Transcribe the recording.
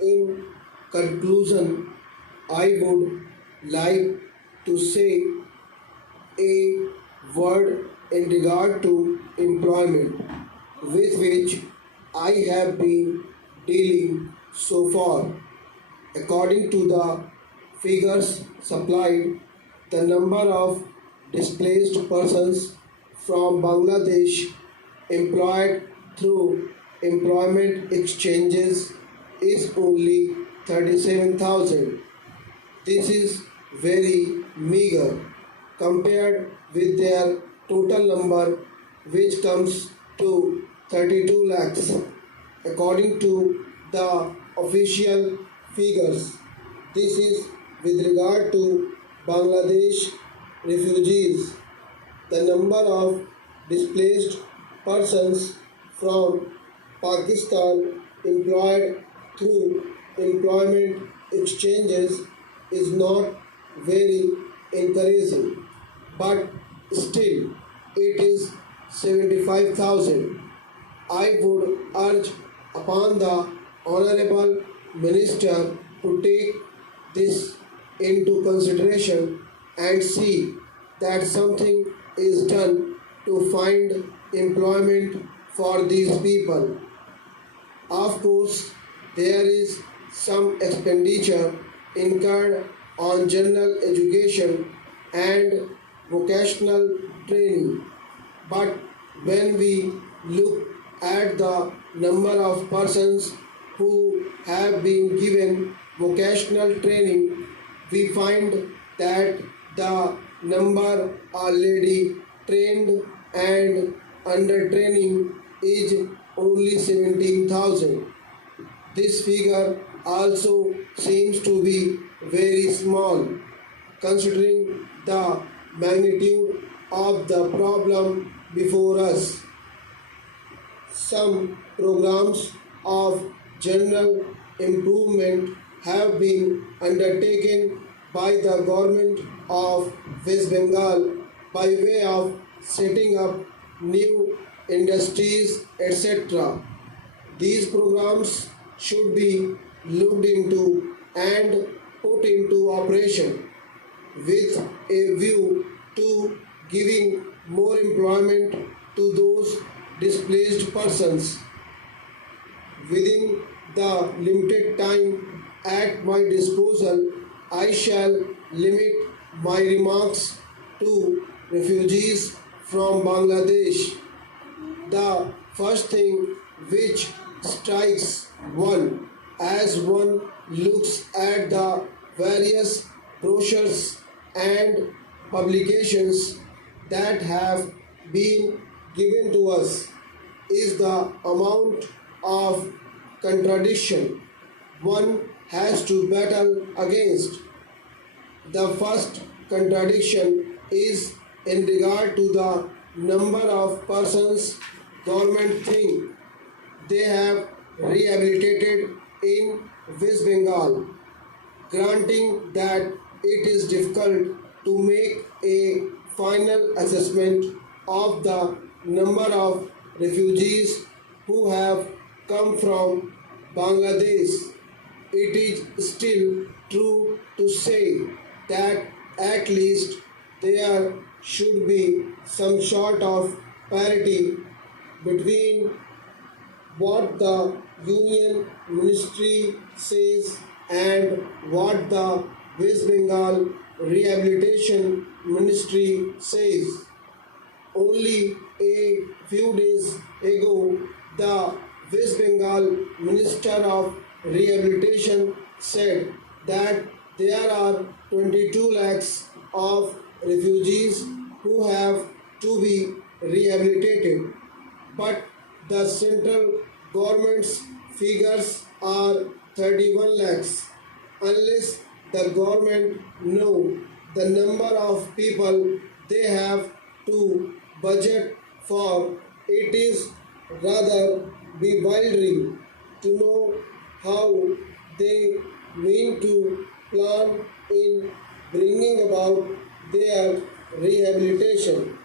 In conclusion, I would like to say a word in regard to employment with which I have been dealing so far. According to the figures supplied, the number of displaced persons from Bangladesh employed through employment exchanges is only 37,000. This is very meager compared with their total number, which comes to 32 lakhs. According to the official figures, this is with regard to Bangladesh refugees. The number of displaced persons from Pakistan employed through employment exchanges is not very encouraging, but still it is 75,000. I would urge upon the Honorable Minister to take this into consideration and see that something is done to find employment for these people. Of course, there is some expenditure incurred on general education and vocational training, but when we look at the number of persons who have been given vocational training, we find that the number already trained and under training is only 17,000. This figure also seems to be very small considering the magnitude of the problem before us. Some programs of general improvement have been undertaken by the government of West Bengal by way of setting up new industries, etc. These programs should be looked into and put into operation with a view to giving more employment to those displaced persons. Within the limited time at my disposal, I shall limit my remarks to refugees from Bangladesh. The first thing which strikes one as one looks at the various brochures and publications that have been given to us is the amount of contradiction one has to battle against. The first contradiction is in regard to the number of persons government think they have rehabilitated in West Bengal, granting that it is difficult to make a final assessment of the number of refugees who have come from Bangladesh. It is still true to say that at least there should be some sort of parity between what the Union Ministry says and what the West Bengal Rehabilitation Ministry says. Only a few days ago, the West Bengal Minister of Rehabilitation said that there are 22 lakhs of refugees who have to be rehabilitated, but the central government's figures are 31 lakhs. Unless the government know the number of people they have to budget for, it is rather bewildering to know how they mean to plan in bringing about their rehabilitation.